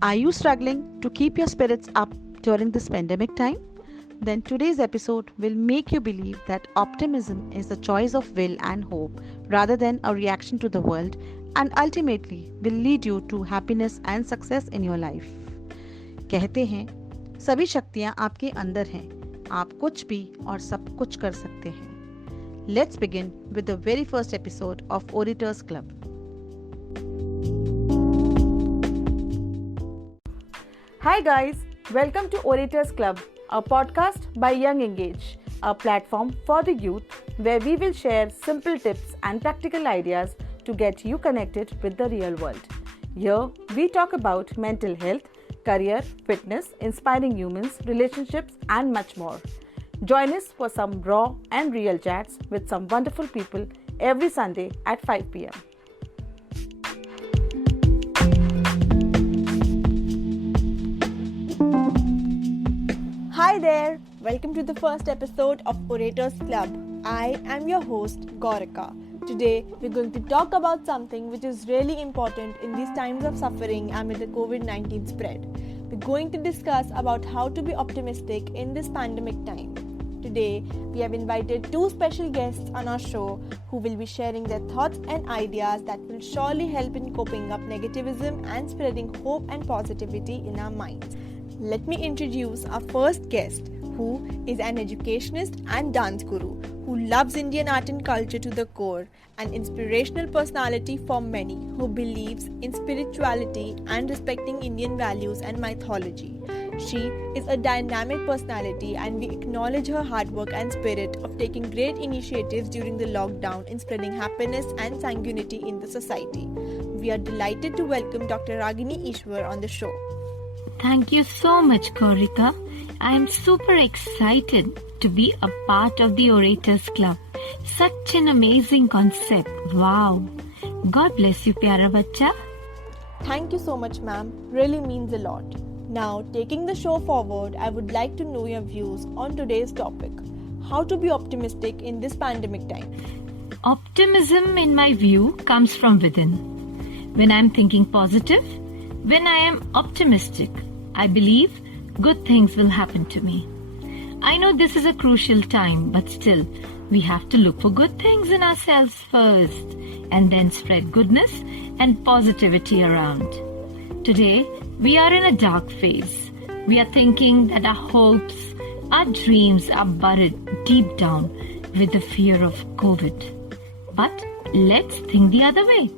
Are you struggling to keep your spirits up during this pandemic time? Then today's episode will make you believe that optimism is a choice of will and hope rather than a reaction to the world, and ultimately will lead you to happiness and success in your life. कहते हैं सभी शक्तियाँ आपके अंदर हैं, आप कुछ भी और सब कुछ कर सकते हैं. Let's begin with the very first episode of Orators Club. Hi guys, welcome to Orators Club, a podcast by Young Engage, a platform for the youth where we will share simple tips and practical ideas to get you connected with the real world. Here we talk about mental health, career, fitness, inspiring humans, relationships and much more. Join us for some raw and real chats with some wonderful people every Sunday at 5 p.m. Hi there, welcome to the first episode of Orators Club. I am your host Gaurika. Today we're going to talk about something which is really important in these times of suffering amid the COVID-19 spread. We're going to discuss about how to be optimistic in this pandemic time. Today we have invited two special guests on our show who will be sharing their thoughts and ideas that will surely help in coping up negativism and spreading hope and positivity in our minds. Let me introduce our first guest, who is an educationist and dance guru who loves Indian art and culture to the core, an inspirational personality for many who believes in spirituality and respecting Indian values and mythology. She is a dynamic personality and we acknowledge her hard work and spirit of taking great initiatives during the lockdown in spreading happiness and sanguinity in the society. We are delighted to welcome Dr. Ragini Ishwar on the show. Thank you so much, Gaurika. I am super excited to be a part of the Orators Club. Such an amazing concept. Wow. God bless you, pyara bachcha. Thank you so much, ma'am. Really means a lot. Now, taking the show forward, I would like to know your views on today's topic. How to be optimistic in this pandemic time? Optimism, in my view, comes from within. When I am thinking positive, when I am optimistic, I believe good things will happen to me. I know this is a crucial time, but still, we have to look for good things in ourselves first and then spread goodness and positivity around. Today, we are in a dark phase. We are thinking that our hopes, our dreams are buried deep down with the fear of COVID. But let's think the other way.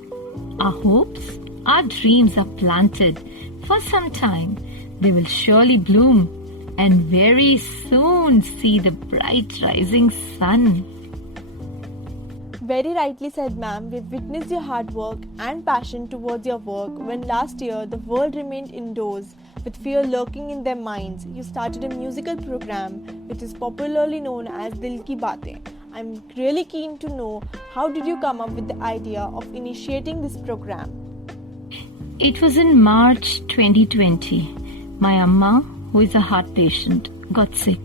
Our hopes, our dreams are planted for some time. They will surely bloom and very soon see the bright rising sun. Very rightly said, ma'am. We've witnessed your hard work and passion towards your work when last year the world remained indoors with fear lurking in their minds. You started a musical program which is popularly known as Dil Ki Baatein. I'm really keen to know, how did you come up with the idea of initiating this program? It was in March 2020. My Amma, who is a heart patient, got sick.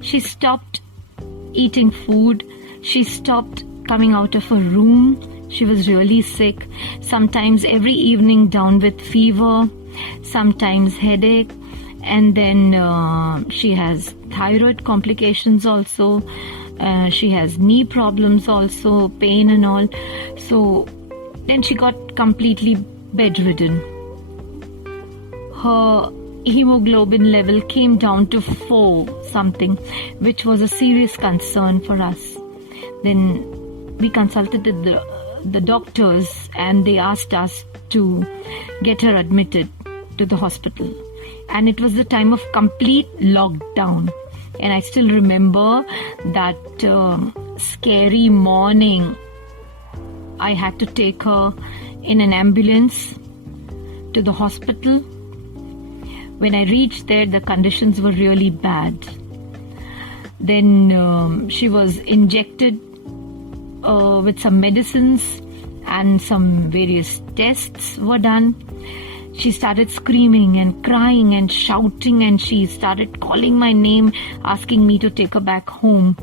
She stopped eating food. She stopped coming out of her room. She was really sick. Sometimes every evening down with fever, sometimes headache. And then she has thyroid complications also. She has knee problems also, pain and all. So then she got completely bedridden. Her hemoglobin level came down to 4 something, which was a serious concern for us. Then we consulted the doctors and they asked us to get her admitted to the hospital. And it was the time of complete lockdown. And I still remember that scary morning. I had to take her in an ambulance to the hospital. When I reached there, the conditions were really bad. Then she was injected with some medicines and some various tests were done. She started screaming and crying and shouting, and she started calling my name, asking me to take her back home.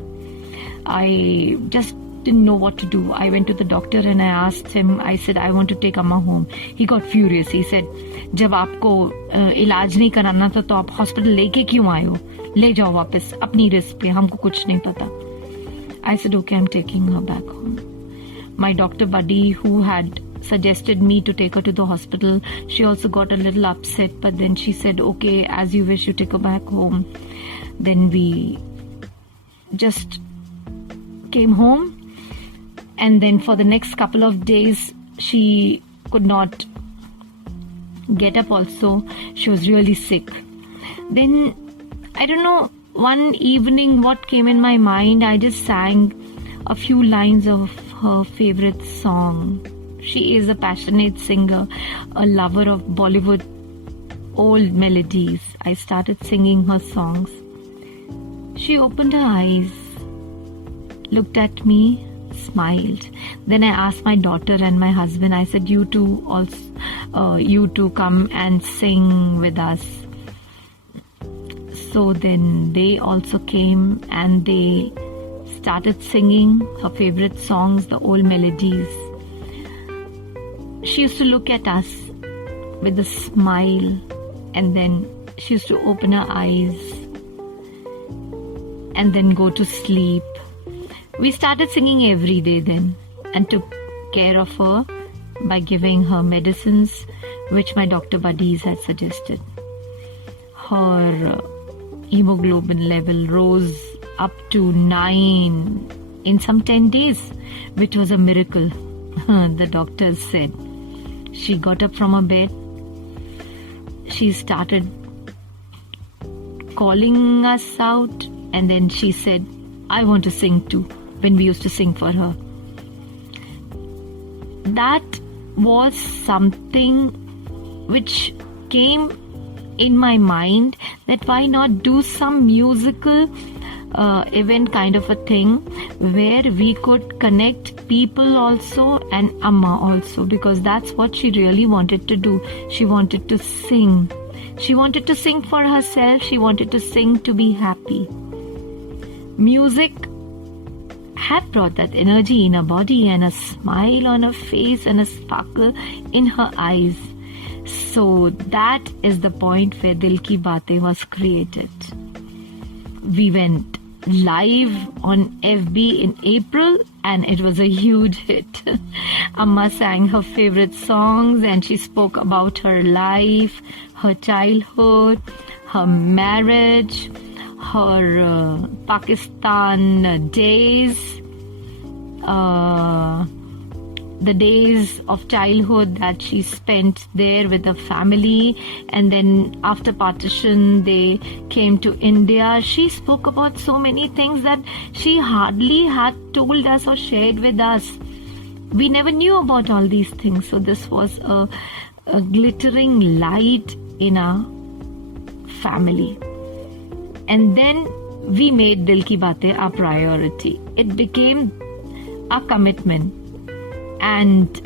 I just didn't know what to do. I went to the doctor and I asked him, I said, I want to take Amma home. He got furious. He said, जब आपको इलाज नहीं कराना था तो आप हॉस्पिटल लेके क्यों आए हो? ले जाओ वापस अपनी रिस्क पे, हमको कुछ नहीं पता. I said, okay, I'm taking her back home. My doctor buddy who had suggested me to take her to the hospital, she also got a little upset, but then she said, okay, as you wish, you take her back home. Then we just came home, and then for the next couple of days she could not get up also. She was really sick. Then I don't know, one evening what came in my mind, I just sang a few lines of her favorite song. She is a passionate singer, a lover of Bollywood old melodies. I started singing her songs. She opened her eyes, looked at me, smiled. Then I asked my daughter and my husband, I said, you two come and sing with us. So then they also came and they started singing her favorite songs, the old melodies. She used to look at us with a smile, and then she used to open her eyes and then go to sleep. We started singing every day then and took care of her by giving her medicines which my doctor buddies had suggested. Her hemoglobin level rose up to 9 in some 10 days, which was a miracle, the doctors said. She got up from her bed. She started calling us out, and then she said, I want to sing too, when we used to sing for her. That was something which came in my mind, that why not do some musical event kind of a thing where we could connect people also and Amma also, because that's what she really wanted to do. She wanted to sing. She wanted to sing for herself. She wanted to sing to be happy. Music had brought that energy in her body and a smile on her face and a sparkle in her eyes. So that is the point where Dil Ki Baatein was created. We went live on FB in April and it was a huge hit. Amma sang her favorite songs and she spoke about her life, her childhood, her marriage, her Pakistan days, the days of childhood that she spent there with the family, and then after partition they came to India. She spoke about so many things that she hardly had told us or shared with us. We never knew about all these things, so this was a glittering light in our family. And then we made Dil Ki Baatein our priority. It became a commitment. And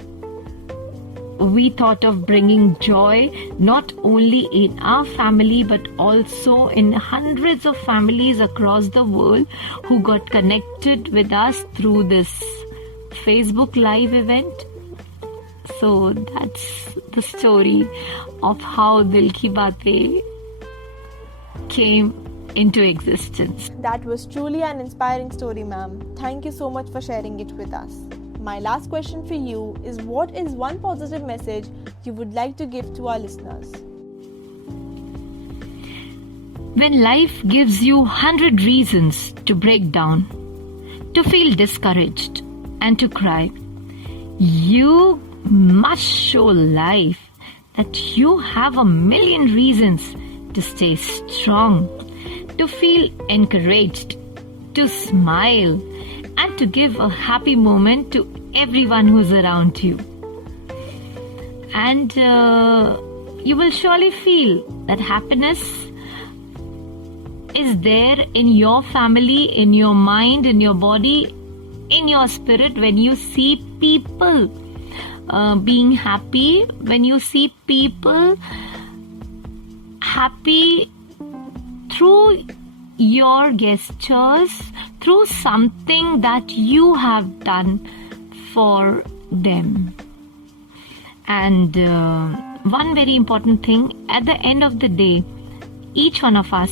we thought of bringing joy not only in our family but also in hundreds of families across the world who got connected with us through this Facebook Live event. So that's the story of how Dil Ki Baatein came into existence. That was truly an inspiring story, ma'am. Thank you so much for sharing it with us. My last question for you is, what is one positive message you would like to give to our listeners? When life gives you 100 reasons to break down, to feel discouraged and to cry, you must show life that you have 1,000,000 reasons to stay strong, to feel encouraged, to smile, and to give a happy moment to everyone who's around you. And you will surely feel that happiness is there in your family, in your mind, in your body, in your spirit when you see people being happy, when you see people happy through your gestures, through through something that you have done for them. And one very important thing, at the end of the day, each one of us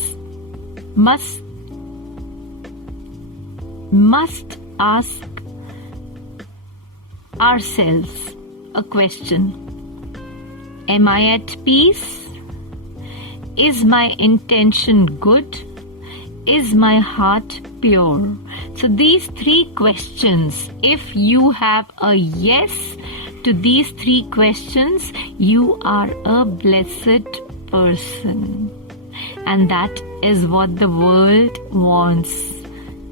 must ask ourselves a question. Am I at peace? Is my intention good? Is my heart pure? So these 3 questions, if you have a yes to these 3 questions, you are a blessed person. And that is what the world wants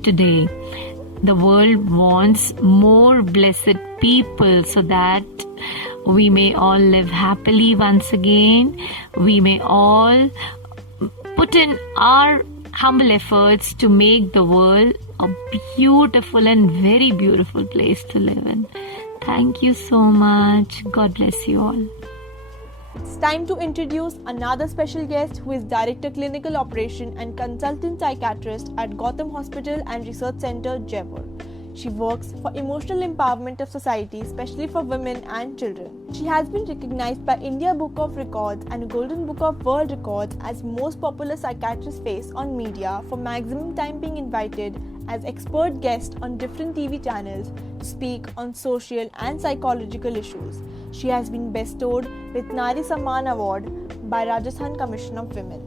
today. The world wants more blessed people so that we may all live happily once again. We may all put in our humble efforts to make the world a beautiful and very beautiful place to live in. Thank you so much. God bless you all. It's time to introduce another special guest who is Director Clinical Operation and Consultant Psychiatrist at Gotham Hospital and Research Center, Jaipur. She works for emotional empowerment of society, especially for women and children. She has been recognized by India Book of Records and Golden Book of World Records as most popular psychiatrist face on media for maximum time being invited as expert guest on different TV channels to speak on social and psychological issues. She has been bestowed with Nari Samman Award by Rajasthan Commission of Women.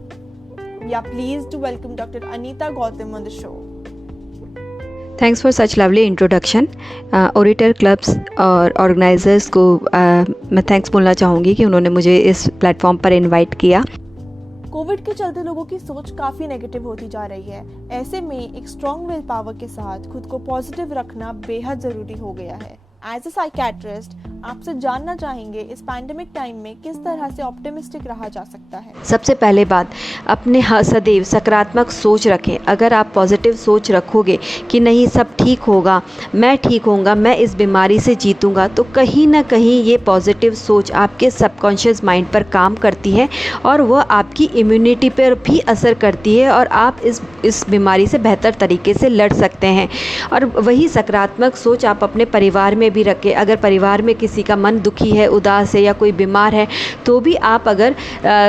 We are pleased to welcome Dr. Anita Gautam on the show. Thanks for such lovely introduction. Orator clubs और ऑर्गेनाइजर्स को मैं थैंक्स बोलना चाहूँगी कि उन्होंने मुझे इस प्लेटफॉर्म पर इनवाइट किया। कोविड के चलते लोगों की सोच काफ़ी नेगेटिव होती जा रही है। ऐसे में एक स्ट्रॉन्ग विल पावर के साथ खुद को पॉजिटिव रखना बेहद ज़रूरी हो गया है। एज अ साइकियाट्रिस्ट आपसे जानना चाहेंगे इस पैंडेमिक टाइम में किस तरह से ऑप्टिमिस्टिक रहा जा सकता है। सबसे पहले बात, अपने सदैव सकारात्मक सोच रखें। अगर आप पॉजिटिव सोच रखोगे कि नहीं सब ठीक होगा, मैं ठीक होऊंगा, मैं इस बीमारी से जीतूंगा, तो कहीं ना कहीं ये पॉजिटिव सोच आपके सबकॉन्शियस माइंड पर काम करती है और वह आपकी इम्यूनिटी पर भी असर करती है और आप इस बीमारी से बेहतर तरीके से लड़ सकते हैं। और वही सकारात्मक सोच आप अपने परिवार में भी रखें। अगर परिवार में किसी का मन दुखी है, उदास है या कोई बीमार है, तो भी आप अगर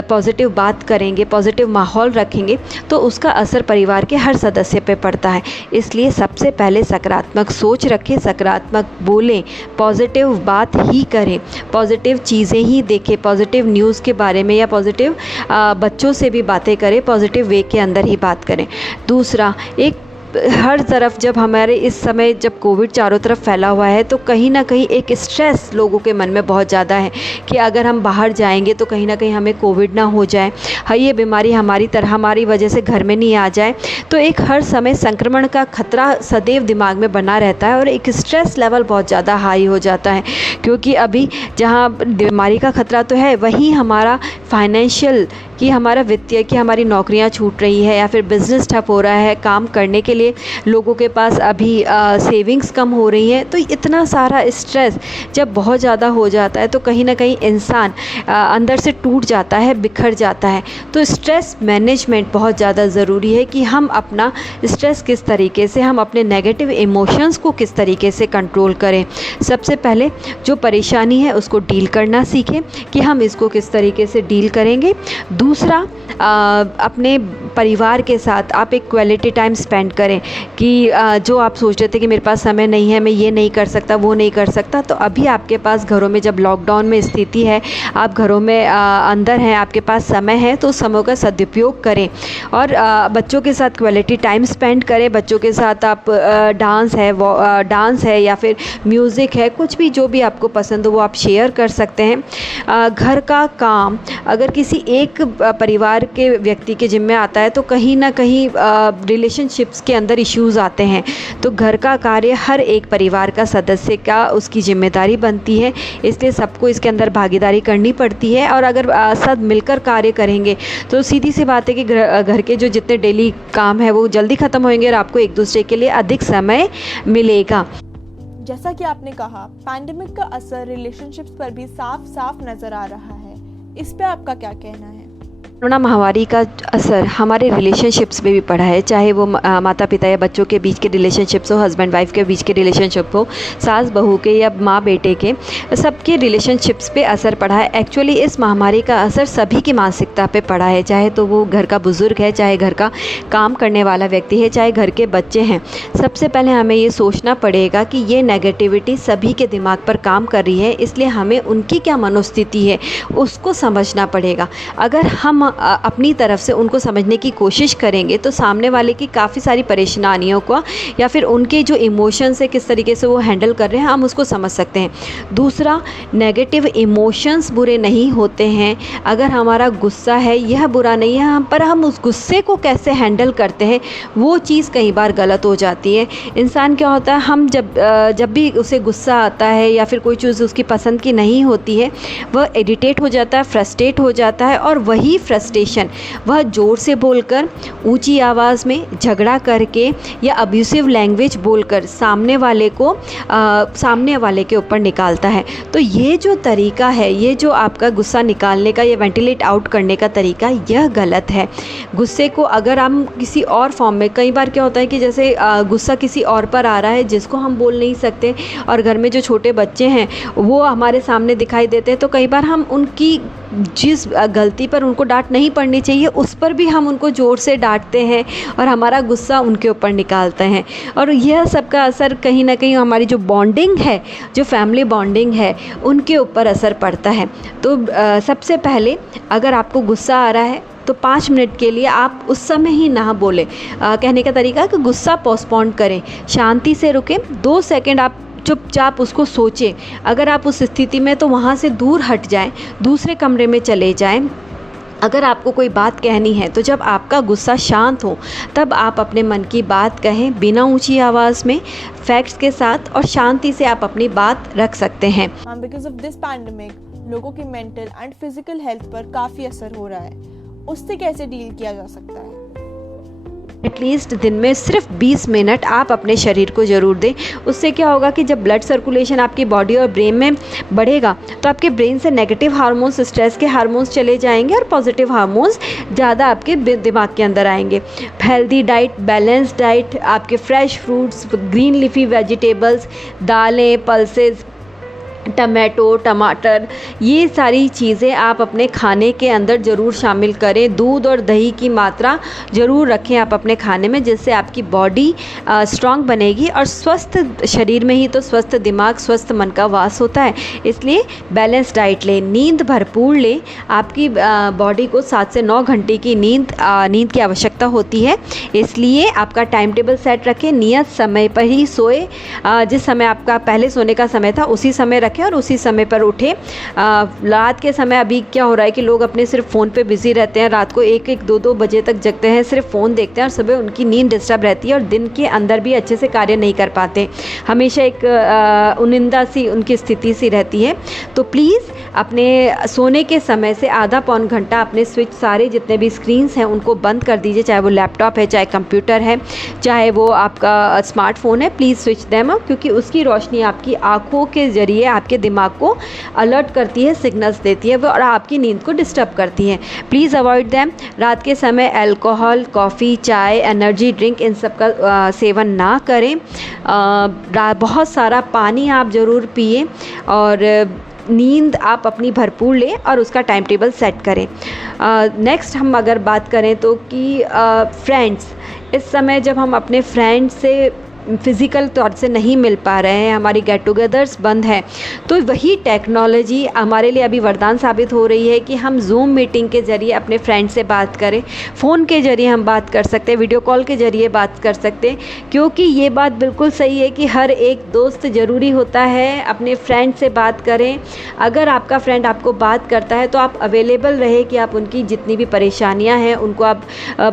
पॉजिटिव बात करेंगे, पॉजिटिव माहौल रखेंगे, तो उसका असर परिवार के हर सदस्य पे पड़ता है। इसलिए सबसे पहले सकारात्मक सोच रखें, सकारात्मक बोलें, पॉजिटिव बात ही करें, पॉजिटिव चीज़ें ही देखें, पॉजिटिव न्यूज़ के बारे में या पॉजिटिव बच्चों से भी बातें करें, पॉजिटिव वे के अंदर ही बात करें। दूसरा, एक हर तरफ जब हमारे इस समय जब कोविड चारों तरफ फैला हुआ है, तो कहीं ना कहीं एक स्ट्रेस लोगों के मन में बहुत ज़्यादा है कि अगर हम बाहर जाएंगे तो कहीं ना कहीं हमें कोविड ना हो जाए, ये बीमारी हमारी वजह से घर में नहीं आ जाए। तो एक हर समय संक्रमण का खतरा सदैव दिमाग में बना रहता है और एक स्ट्रेस लेवल बहुत ज़्यादा हाई हो जाता है, क्योंकि अभी जहाँ बीमारी का खतरा तो है, वहीं हमारा फाइनेंशियल कि हमारा वित्तीय कि हमारी नौकरियां छूट रही है या फिर बिज़नेस ठप हो रहा है, काम करने के लिए लोगों के पास अभी सेविंग्स कम हो रही हैं। तो इतना सारा स्ट्रेस जब बहुत ज़्यादा हो जाता है तो कहीं ना कहीं इंसान अंदर से टूट जाता है, बिखर जाता है। तो स्ट्रेस मैनेजमेंट बहुत ज़्यादा ज़रूरी है कि हम अपना स्ट्रेस किस तरीके से, हम अपने नेगेटिव इमोशंस को किस तरीके से कंट्रोल करें। सबसे पहले जो परेशानी है उसको डील करना सीखें कि हम इसको किस तरीके से डील करेंगे। दूसरा, अपने परिवार के साथ आप एक क्वालिटी टाइम स्पेंड करें कि जो आप सोच रहे थे कि मेरे पास समय नहीं है, मैं ये नहीं कर सकता, वो नहीं कर सकता, तो अभी आपके पास घरों में जब लॉकडाउन में स्थिति है, आप घरों में अंदर हैं, आपके पास समय है, तो उस समय का सदुपयोग करें और बच्चों के साथ क्वालिटी टाइम स्पेंड करें। बच्चों के साथ आप डांस है या फिर म्यूज़िक है, कुछ भी जो भी आपको पसंद हो वो आप शेयर कर सकते हैं। घर का काम अगर किसी एक परिवार के व्यक्ति के जिम्मे आता है तो कहीं ना कहीं रिलेशनशिप्स के अंदर इश्यूज़ आते हैं। तो घर का कार्य हर एक परिवार का सदस्य का उसकी जिम्मेदारी बनती है, इसलिए सबको इसके अंदर भागीदारी करनी पड़ती है। और अगर सब मिलकर कार्य करेंगे तो सीधी सी बात है कि घर के जो जितने डेली काम है वो जल्दी ख़त्म होंगे और आपको एक दूसरे के लिए अधिक समय मिलेगा। जैसा कि आपने कहा, पैंडेमिक का असर रिलेशनशिप्स पर भी साफ साफ नज़र आ रहा है। इस पे आपका क्या कहना है? कोरोना महामारी का असर हमारे रिलेशनशिप्स पे भी पड़ा है, चाहे वो माता पिता या बच्चों के बीच के रिलेशनशिप्स हो, हस्बैंड वाइफ के बीच के रिलेशनशिप हो, सास बहू के या माँ बेटे के, सबके रिलेशनशिप्स पे असर पड़ा है। एक्चुअली इस महामारी का असर सभी की मानसिकता पे पड़ा है, चाहे तो वो घर का बुज़ुर्ग है, चाहे घर का काम करने वाला व्यक्ति है, चाहे घर के बच्चे हैं। सबसे पहले हमें ये सोचना पड़ेगा कि ये नेगेटिविटी सभी के दिमाग पर काम कर रही है, इसलिए हमें उनकी क्या मनोस्थिति है उसको समझना पड़ेगा। अगर हम अपनी तरफ से उनको समझने की कोशिश करेंगे तो सामने वाले की काफ़ी सारी परेशानियों को या फिर उनके जो इमोशंस है किस तरीके से वो हैंडल कर रहे हैं हम उसको समझ सकते हैं। दूसरा, नेगेटिव इमोशंस बुरे नहीं होते हैं। अगर हमारा गुस्सा है यह बुरा नहीं है, पर हम उस गुस्से को कैसे हैंडल करते हैं वो चीज़ कई बार गलत हो जाती है। इंसान क्या होता है, हम जब भी उसे गुस्सा आता है या फिर कोई चीज़ उसकी पसंद की नहीं होती है, वह इरिटेट हो जाता है, फ्रस्ट्रेट हो जाता है, और वही फ्रस्ट्रेशन वह ज़ोर से बोलकर, ऊंची आवाज़ में झगड़ा करके या अब्यूसिव लैंग्वेज बोलकर सामने वाले के ऊपर निकालता है। तो ये जो तरीका है, ये जो आपका गुस्सा निकालने का या वेंटिलेट आउट करने का तरीका, यह गलत है। गुस्से को अगर हम किसी और फॉर्म में, कई बार क्या होता है कि जैसे गुस्सा किसी और पर आ रहा है जिसको हम बोल नहीं सकते, और घर में जो छोटे बच्चे हैं वो हमारे सामने दिखाई देते हैं, तो कई बार हम उनकी जिस गलती पर उनको डांट नहीं पड़नी चाहिए उस पर भी हम उनको ज़ोर से डांटते हैं और हमारा गुस्सा उनके ऊपर निकालते हैं, और यह सब का असर कहीं ना कहीं हमारी जो बॉन्डिंग है, जो फैमिली बॉन्डिंग है, उनके ऊपर असर पड़ता है। तो सबसे पहले अगर आपको गुस्सा आ रहा है तो 5 मिनट के लिए आप उस समय ही ना बोलें। कहने का तरीका है कि गुस्सा पोस्टपोन करें, शांति से रुकें, 2 सेकंड आप चुपचाप उसको सोचें। अगर आप उस स्थिति में तो वहाँ से दूर हट जाएं, दूसरे कमरे में चले जाएं। अगर आपको कोई बात कहनी है तो जब आपका गुस्सा शांत हो तब आप अपने मन की बात कहें, बिना ऊंची आवाज़ में, फैक्ट्स के साथ, और शांति से आप अपनी बात रख सकते हैं। बिकॉज ऑफ दिस पैंडेमिक लोगों की मेंटल एंड फिजिकल हेल्थ पर काफ़ी असर हो रहा है, उससे कैसे डील किया जा सकता है? एटलीस्ट दिन में सिर्फ 20 मिनट आप अपने शरीर को ज़रूर दें। उससे क्या होगा कि जब ब्लड सर्कुलेशन आपकी बॉडी और ब्रेन में बढ़ेगा तो आपके ब्रेन से नेगेटिव हार्मोन्स, स्ट्रेस के हार्मोन्स चले जाएंगे और पॉजिटिव हार्मोन्स ज़्यादा आपके दिमाग के अंदर आएंगे। हेल्दी डाइट, बैलेंस्ड डाइट, आपके fresh fruits, green leafy vegetables, दालें, पल्सेस, टमाटो, टमाटर, ये सारी चीज़ें आप अपने खाने के अंदर ज़रूर शामिल करें। दूध और दही की मात्रा ज़रूर रखें आप अपने खाने में, जिससे आपकी बॉडी स्ट्रांग बनेगी, और स्वस्थ शरीर में ही तो स्वस्थ दिमाग, स्वस्थ मन का वास होता है। इसलिए बैलेंस डाइट लें, नींद भरपूर लें। आपकी बॉडी को 7 से 9 घंटे की नींद की आवश्यकता होती है, इसलिए आपका टाइम टेबल सेट रखें, नियत समय पर ही सोए। जिस समय आपका पहले सोने का समय था उसी समय रखें और उसी समय पर उठें। रात के समय अभी क्या हो रहा है कि लोग अपने सिर्फ फ़ोन पे बिज़ी रहते हैं, रात को 1-1, 2-2 बजे तक जगते हैं, सिर्फ फ़ोन देखते हैं, और सुबह उनकी नींद डिस्टर्ब रहती है और दिन के अंदर भी अच्छे से कार्य नहीं कर पाते, हमेशा एक उनिंदा सी उनकी स्थिति सी रहती है। तो प्लीज़ अपने सोने के समय से आधा पौन घंटा अपने स्विच, सारे जितने भी स्क्रीन्स हैं उनको बंद कर दीजिए, चाहे वो लैपटॉप है, चाहे कंप्यूटर है, चाहे वो आपका स्मार्टफोन है, प्लीज़ स्विच देम ऑफ, क्योंकि उसकी रोशनी आपकी आँखों के ज़रिए आपके दिमाग को अलर्ट करती है, सिग्नल्स देती है और आपकी नींद को डिस्टर्ब करती है। Please avoid them. रात के समय अल्कोहल, कॉफ़ी, चाय, एनर्जी ड्रिंक, इन सब का सेवन ना करें। बहुत सारा पानी आप ज़रूर पिए, और नींद आप अपनी भरपूर लें और उसका टाइम टेबल सेट करें। नेक्स्ट हम अगर बात करें तो कि फ्रेंड्स, इस समय जब हम अपने फ्रेंड्स से फ़िज़िकल तौर से नहीं मिल पा रहे हैं, हमारी गेट टुगेदर्स बंद हैं, तो वही टेक्नोलॉजी हमारे लिए अभी वरदान साबित हो रही है कि हम ज़ूम मीटिंग के ज़रिए अपने फ्रेंड से बात करें, फ़ोन के ज़रिए हम बात कर सकते हैं, वीडियो कॉल के ज़रिए बात कर सकते हैं। क्योंकि ये बात बिल्कुल सही है कि हर एक दोस्त ज़रूरी होता है, अपने फ्रेंड से बात करें। अगर आपका फ्रेंड आपको बात करता है तो आप अवेलेबल रहे कि आप उनकी जितनी भी परेशानियाँ हैं उनको आप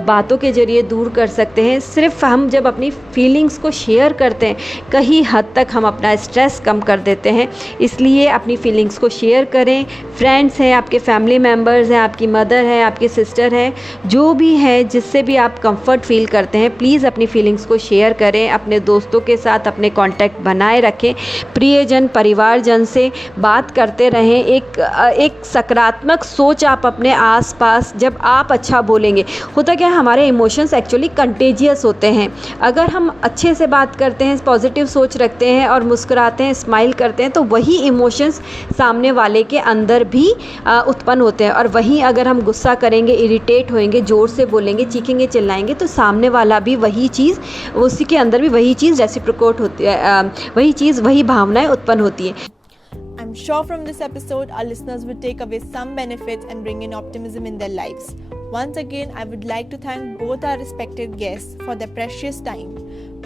बातों के ज़रिए दूर कर सकते हैं। सिर्फ हम जब अपनी फीलिंग्स को शेयर करते हैं, कहीं हद तक हम अपना स्ट्रेस कम कर देते हैं। इसलिए अपनी फीलिंग्स को शेयर करें। फ्रेंड्स हैं, आपके फैमिली मेम्बर्स हैं, आपकी मदर है, आपकी सिस्टर है, जो भी है जिससे भी आप कंफर्ट फील करते हैं, प्लीज़ अपनी फीलिंग्स को शेयर करें। अपने दोस्तों के साथ अपने कांटेक्ट बनाए रखें, प्रियजन परिवारजन से बात करते रहें। एक सकारात्मक सोच आप अपने आसपास, जब आप अच्छा बोलेंगे, होता क्या है, हमारे इमोशंस एक्चुअली कंटेजियस होते हैं। अगर हम अच्छे से बात करते हैं, पॉजिटिव सोच रखते हैं और मुस्कुराते हैं, स्माइल करते हैं, तो वही इमोशंस सामने वाले के अंदर भी उत्पन्न होते हैं। और वहीं अगर हम गुस्सा करेंगे, इरिटेट होएंगे, ज़ोर से बोलेंगे, चीखेंगे, चिल्लाएंगे, तो सामने वाला भी वही चीज़, उसी के अंदर भी वही चीज़ रेसिप्रोकेट होती है, वही भावनाएं उत्पन्न होती है। I'm sure from this episode, our listeners will take away some benefits and bring in optimism in their lives. Once again, I would like to thank both our respected guests for their precious time.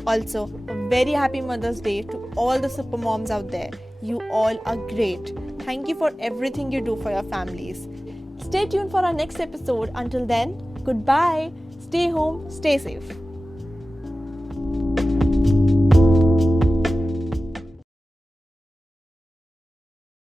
Also, a very happy Mother's Day to all the super moms out there. You all are great. Thank you for everything you do for your families. Stay tuned for our next episode. Until then, goodbye. Stay home, stay safe.